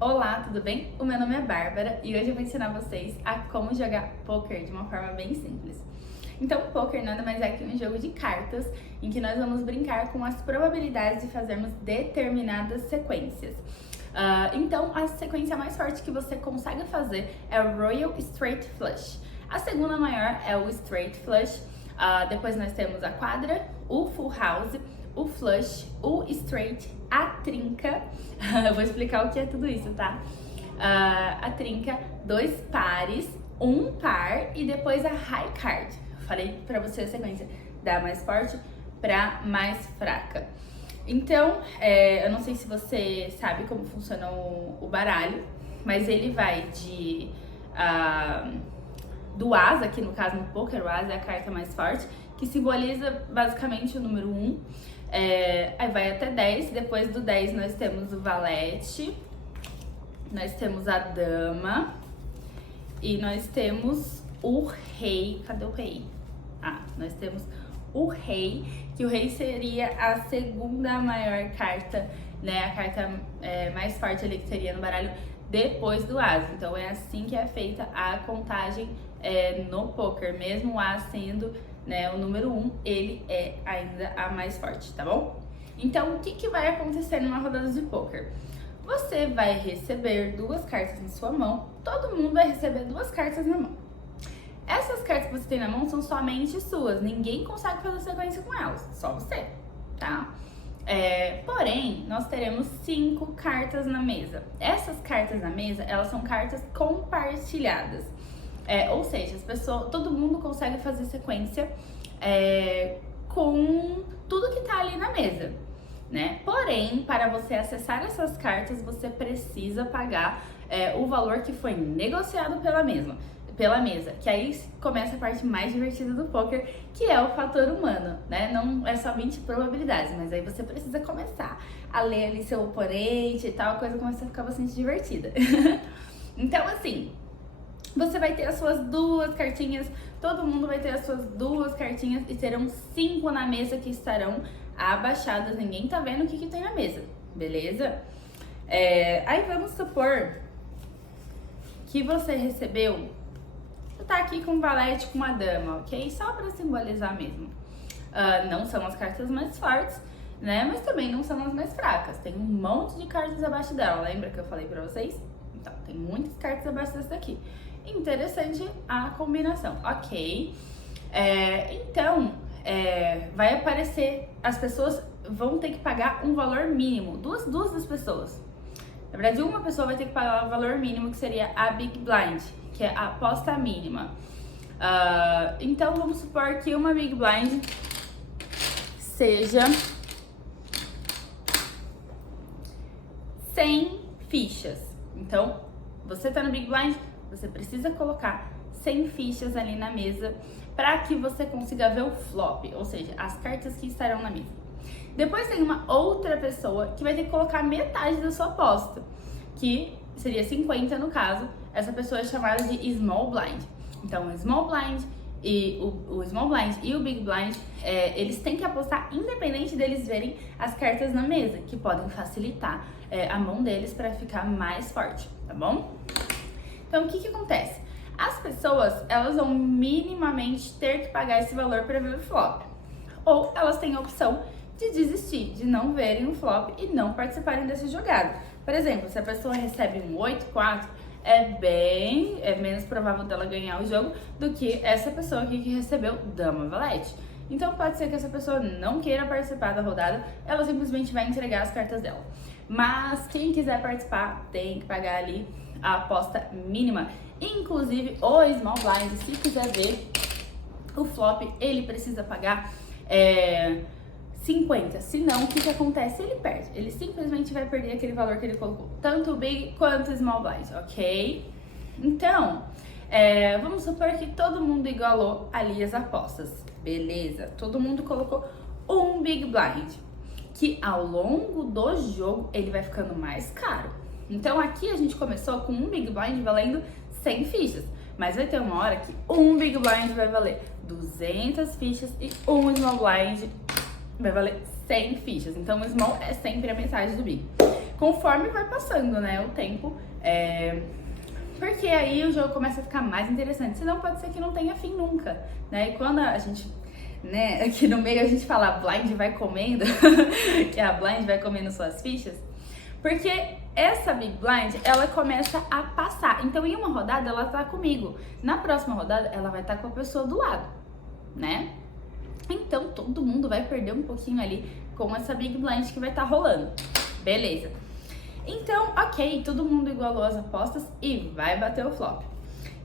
Olá, tudo bem? O meu nome é Bárbara e hoje eu vou ensinar vocês a como jogar poker de uma forma bem simples. Então, o poker nada mais é que um jogo de cartas em que nós vamos brincar com as probabilidades de fazermos determinadas sequências. Então, a sequência mais forte que você consegue fazer é o Royal Straight Flush. A segunda maior é o Straight Flush. Depois nós temos a quadra, o Full House, o Flush, o Straight, a trinca. Eu vou explicar o que é tudo isso, tá? A trinca, 2 pares, um par e depois a High Card. Falei pra você a sequência da mais forte pra mais fraca. Então, eu não sei se você sabe como funciona o baralho, mas ele vai do As, aqui no caso no poker, o As é a carta mais forte, que simboliza basicamente o número 1. Aí vai até 10, depois do 10 nós temos o valete, nós temos a dama e nós temos o rei. Cadê o rei? Nós temos o rei, que o rei seria a segunda maior carta, né? A carta mais forte ali que teria no baralho depois do As. Então é assim que é feita a contagem no poker, mesmo o As sendo, né, o número 1, ele é ainda a mais forte, tá bom? Então, o que vai acontecer numa rodada de poker? Você vai receber 2 cartas na sua mão, todo mundo vai receber 2 cartas na mão. Essas cartas que você tem na mão são somente suas, ninguém consegue fazer sequência com elas, só você, tá? Porém, nós teremos 5 cartas na mesa. Essas cartas na mesa, elas são cartas compartilhadas. Ou seja, todo mundo consegue fazer sequência com tudo que tá ali na mesa, né? Porém, para você acessar essas cartas, você precisa pagar o valor que foi negociado pela mesa, que aí começa a parte mais divertida do poker, que é o fator humano, né? Não é somente probabilidades, mas aí você precisa começar a ler ali seu oponente e tal, a coisa começa a ficar bastante divertida. Então, assim, você vai ter as suas 2 cartinhas, todo mundo vai ter as suas 2 cartinhas e terão 5 na mesa que estarão abaixadas, ninguém tá vendo o que tem na mesa, beleza? Aí vamos supor que você recebeu, tá aqui com um valete com uma dama, ok? Só pra simbolizar mesmo. Não são as cartas mais fortes, né? Mas também não são as mais fracas, tem um monte de cartas abaixo dela, lembra que eu falei pra vocês? Então, tem muitas cartas abaixo dessa daqui. Interessante a combinação, ok? Então, vai aparecer, as pessoas vão ter que pagar um valor mínimo, duas das pessoas. Na verdade, uma pessoa vai ter que pagar o valor mínimo, que seria a Big Blind, que é a aposta mínima. Então, vamos supor que uma Big Blind seja 100 fichas. Então, você tá no Big Blind, você precisa colocar 100 fichas ali na mesa para que você consiga ver o flop, ou seja, as cartas que estarão na mesa. Depois tem uma outra pessoa que vai ter que colocar metade da sua aposta, que seria 50 no caso. Essa pessoa é chamada de Small Blind. Então, o Small Blind e o Small Blind e o Big Blind, eles têm que apostar independente deles verem as cartas na mesa, que podem facilitar a mão deles para ficar mais forte, tá bom? Então, o que acontece? As pessoas, elas vão minimamente ter que pagar esse valor para ver o flop. Ou elas têm a opção de desistir, de não verem o flop e não participarem dessa jogada. Por exemplo, se a pessoa recebe um 8-4, é menos provável dela ganhar o jogo do que essa pessoa aqui que recebeu dama valete. Então pode ser que essa pessoa não queira participar da rodada, ela simplesmente vai entregar as cartas dela. Mas quem quiser participar tem que pagar ali a aposta mínima. Inclusive o Small Blind, se quiser ver o flop, ele precisa pagar 50. Senão, o que acontece? Ele perde. Ele simplesmente vai perder aquele valor que ele colocou. Tanto o Big quanto o Small Blind, ok? Então, vamos supor que todo mundo igualou ali as apostas. Beleza, todo mundo colocou um Big Blind, que ao longo do jogo ele vai ficando mais caro. Então aqui a gente começou com um Big Blind valendo 100 fichas, mas vai ter uma hora que um Big Blind vai valer 200 fichas e um Small Blind vai valer 100 fichas. Então o Small é sempre a metade do Big. conforme vai passando, né, o tempo, porque aí o jogo começa a ficar mais interessante, senão pode ser que não tenha fim nunca, né, e quando a gente, né, aqui no meio a gente fala blind vai comendo, que a blind vai comendo suas fichas, porque essa Big Blind, ela começa a passar, então em uma rodada ela tá comigo, na próxima rodada ela vai estar com a pessoa do lado, né, então todo mundo vai perder um pouquinho ali com essa Big Blind que vai estar rolando, beleza. Então, ok, todo mundo igualou as apostas e vai bater o flop.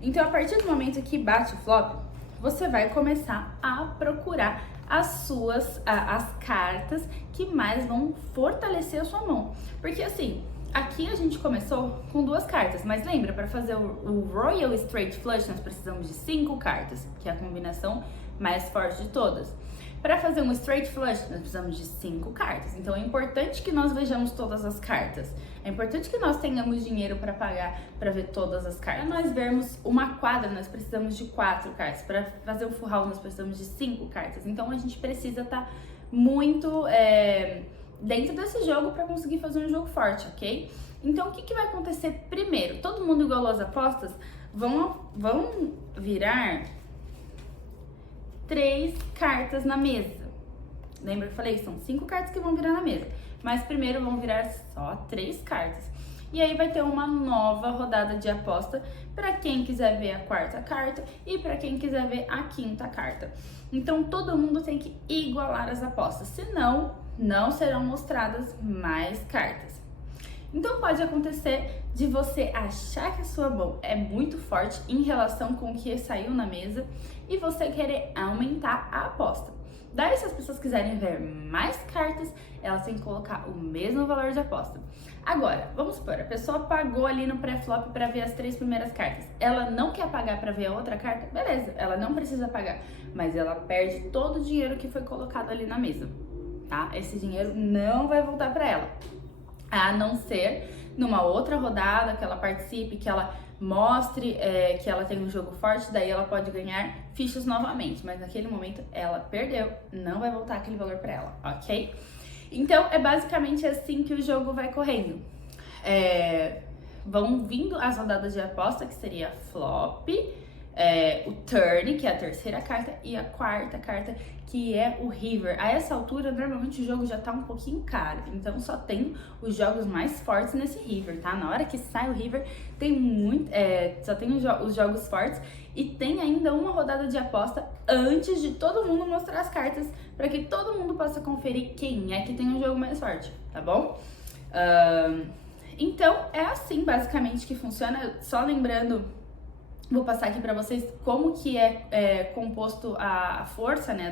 Então, a partir do momento que bate o flop, você vai começar a procurar as cartas que mais vão fortalecer a sua mão. Porque assim, aqui a gente começou com 2 cartas, mas lembra, para fazer o Royal Straight Flush nós precisamos de 5 cartas, que é a combinação mais forte de todas. Para fazer um Straight Flush, nós precisamos de 5 cartas. Então é importante que nós vejamos todas as cartas. É importante que nós tenhamos dinheiro para pagar para ver todas as cartas. Para nós vermos uma quadra, nós precisamos de 4 cartas. Para fazer um full house, nós precisamos de 5 cartas. Então a gente precisa estar muito dentro desse jogo para conseguir fazer um jogo forte, ok? Então o que vai acontecer primeiro? Todo mundo igualou as apostas? Vão virar 3 cartas na mesa. Lembra que eu falei? São 5 cartas que vão virar na mesa. Mas primeiro vão virar só 3 cartas. E aí vai ter uma nova rodada de aposta para quem quiser ver a 4ª carta e para quem quiser ver a 5ª carta. Então todo mundo tem que igualar as apostas, senão não serão mostradas mais cartas. Então pode acontecer de você achar que a sua mão é muito forte em relação com o que saiu na mesa e você querer aumentar a aposta. Daí, se as pessoas quiserem ver mais cartas, elas têm que colocar o mesmo valor de aposta. Agora, vamos supor, a pessoa pagou ali no pré-flop para ver as 3 primeiras cartas. Ela não quer pagar para ver a outra carta? Beleza, ela não precisa pagar, mas ela perde todo o dinheiro que foi colocado ali na mesa, tá? Esse dinheiro não vai voltar para ela, a não ser numa outra rodada que ela participe, que ela mostre que ela tem um jogo forte, daí ela pode ganhar fichas novamente, mas naquele momento ela perdeu, não vai voltar aquele valor para ela, ok? Então é basicamente assim que o jogo vai correndo. Vão vindo as rodadas de aposta, que seria flop, o turn, que é a 3ª carta, e a 4ª carta, que é o river. A essa altura, normalmente o jogo já tá um pouquinho caro, então só tem os jogos mais fortes nesse river, tá? Na hora que sai o river, tem só tem os jogos fortes e tem ainda uma rodada de aposta antes de todo mundo mostrar as cartas, para que todo mundo possa conferir quem é que tem o jogo mais forte, tá bom? Então, é assim basicamente que funciona. Só lembrando, vou passar aqui pra vocês como que é composto a força, né,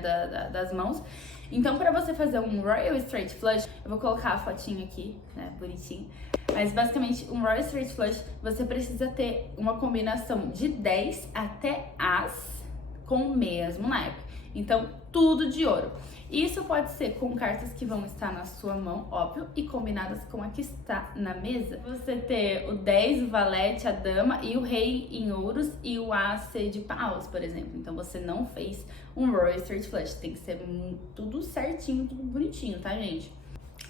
das mãos. Então, pra você fazer um Royal Straight Flush, eu vou colocar a fotinha aqui, né, bonitinho. Mas, basicamente, um Royal Straight Flush, você precisa ter uma combinação de 10 até As com o mesmo naipe. Então, tudo de ouro. Isso pode ser com cartas que vão estar na sua mão, óbvio, e combinadas com a que está na mesa. Você ter o 10, o valete, a dama e o rei em ouros e o as de paus, por exemplo. Então você não fez um Royal Straight Flush, tem que ser tudo certinho, tudo bonitinho, tá, gente?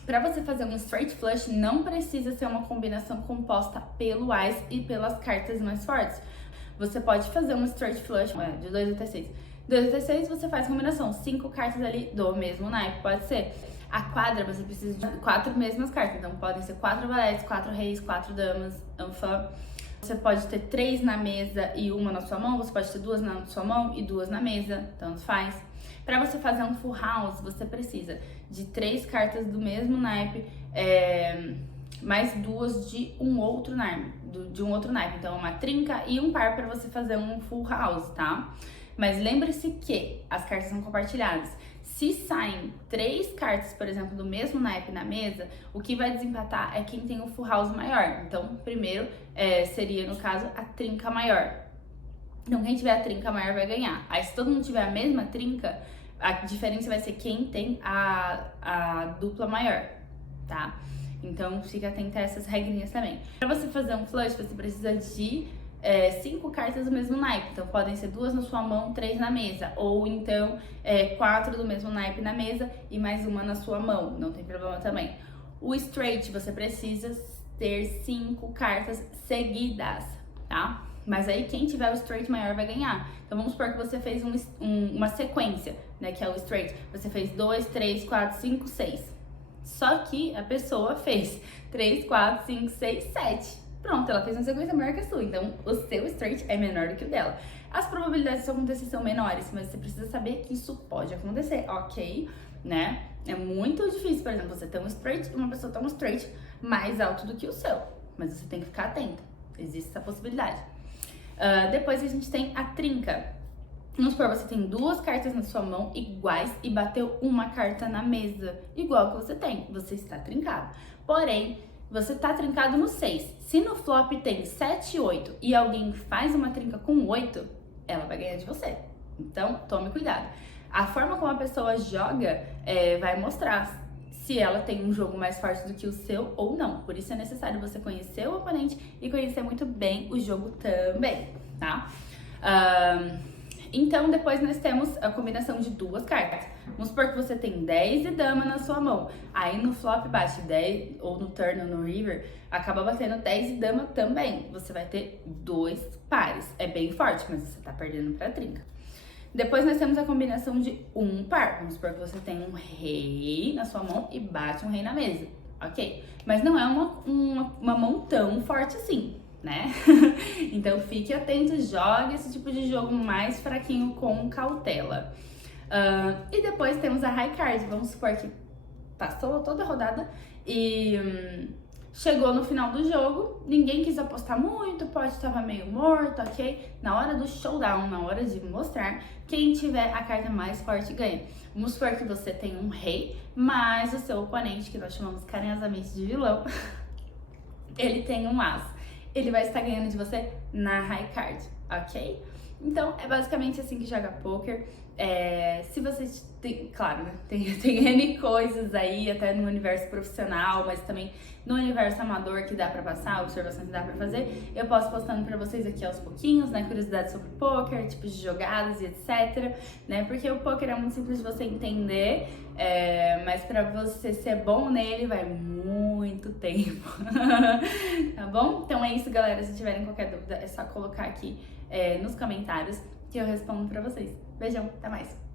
Para você fazer um Straight Flush, não precisa ser uma combinação composta pelo as e pelas cartas mais fortes. Você pode fazer um Straight Flush de 2 até 6. 2 até 6 você faz combinação, 5 cartas ali do mesmo naipe, pode ser. A quadra você precisa de 4 mesmas cartas, então podem ser 4 valetes, 4 reis, 4 damas, anfã. Você pode ter 3 na mesa e uma na sua mão, você pode ter 2 na sua mão e 2 na mesa, tanto faz. Para você fazer um full house, você precisa de 3 cartas do mesmo naipe, mais 2 de um outro naipe, então uma trinca e um par para você fazer um full house, tá? Mas lembre-se que as cartas são compartilhadas. Se saem 3 cartas, por exemplo, do mesmo naipe na mesa, o que vai desempatar é quem tem o full house maior. Então, primeiro seria, no caso, a trinca maior. Então, quem tiver a trinca maior vai ganhar. Aí, se todo mundo tiver a mesma trinca, a diferença vai ser quem tem a dupla maior, tá? Então, fica atento a essas regrinhas também. Para você fazer um flush, você precisa de 5 cartas do mesmo naipe, então podem ser 2 na sua mão, 3 na mesa, ou então 4 do mesmo naipe na mesa e mais uma na sua mão, não tem problema também. O straight, você precisa ter 5 cartas seguidas, tá? Mas aí quem tiver o straight maior vai ganhar. Então vamos supor que você fez uma sequência, né, que é o straight. Você fez 2, 3, 4, 5, 6. Só que a pessoa fez 3, 4, 5, 6, 7. Pronto, ela fez uma sequência maior que a sua. Então o seu straight é menor do que o dela. As probabilidades disso acontecer são menores, mas você precisa saber que isso pode acontecer, ok? Né? É muito difícil, por exemplo, você ter um straight e uma pessoa ter um straight mais alto do que o seu. Mas você tem que ficar atento. Existe essa possibilidade. Depois a gente tem a trinca. Vamos supor, você tem 2 cartas na sua mão iguais e bateu uma carta na mesa, igual que você tem. Você está trincado. Porém, você está trincado no 6. Se no flop tem 7 e 8 e alguém faz uma trinca com 8, ela vai ganhar de você. Então, tome cuidado. A forma como a pessoa joga vai mostrar se ela tem um jogo mais forte do que o seu ou não. Por isso é necessário você conhecer o oponente e conhecer muito bem o jogo também, tá? Então, depois nós temos a combinação de 2 cartas. Vamos supor que você tem 10 de dama na sua mão. Aí no flop bate 10, ou no turn ou no river, acaba batendo 10 de dama também. Você vai ter 2 pares. É bem forte, mas você tá perdendo pra trinca. Depois nós temos a combinação de 1 par. Vamos supor que você tem um rei na sua mão e bate um rei na mesa, ok? Mas não é uma mão tão forte assim, né? Então fique atento, jogue esse tipo de jogo mais fraquinho com cautela. E depois temos a high card. Vamos supor que passou toda a rodada e chegou no final do jogo, ninguém quis apostar muito, pode estava meio morto, ok? Na hora do showdown, na hora de mostrar, quem tiver a carta mais forte ganha. Vamos supor que você tem um rei, mas o seu oponente, que nós chamamos carinhosamente de vilão, ele tem um as. Ele vai estar ganhando de você na high card, ok? Então, é basicamente assim que joga poker. Se você tem, claro, né? Tem N coisas aí, até no universo profissional, mas também no universo amador que dá pra passar, observações que dá pra fazer. Eu posso postando pra vocês aqui aos pouquinhos, né? Curiosidades sobre poker, tipos de jogadas e etc, né? Porque o poker é muito simples de você entender, mas pra você ser bom nele vai muito tempo, tá bom? Então é isso, galera. Se tiverem qualquer dúvida, é só colocar aqui nos comentários que eu respondo pra vocês. Beijão, até mais!